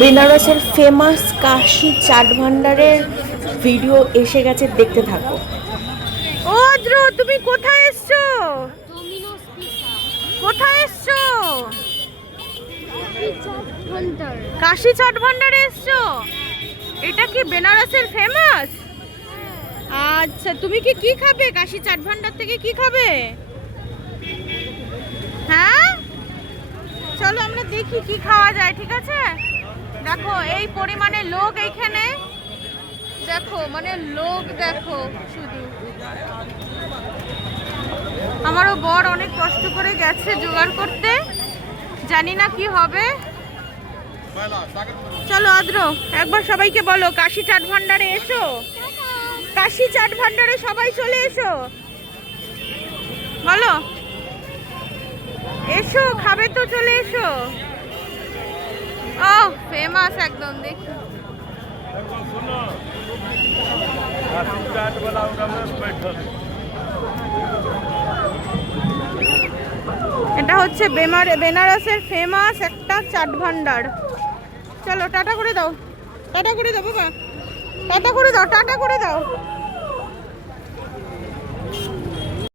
বেনারসের ফেমাস কাশি চাট ভান্ডারের ভিডিও এসে গেছে, দেখতে থাকো। ও ধ্রুব, তুমি কোথায় এসছো? কোথায় এসছো? কাশি চাট ভান্ডারে এসছো? এটা কি বেনারসের ফেমাস? আচ্ছা, তুমি কি খাবে কাশি চাট ভান্ডার থেকে? কি খাবে? হ্যাঁ, চলো আমরা দেখি কি খাওয়া যায়। ঠিক আছে, দেখো এই পরিমাণে লোক এইখানে, দেখো মানে লোক দেখো শুধু। আমারও বর অনেক কষ্ট করে গেছে জোগাড় করতে, জানি না কি হবে। চলো আদ্র, একবার সবাইকে বলো কাশি চাট ভান্ডারে এসো। কাশি চাট ভান্ডারে সবাই চলে এসো, বলো এসো, খাবে তো চলে এসো। ও ফেমাস একদম, দেখি। এটা হচ্ছে বেনারসের ফেমাস একটা চাট ভান্ডার। চলো টাটা করে দাও, টাটা করে দাও বাবা, টাটা করে দাও, টাটা করে দাও।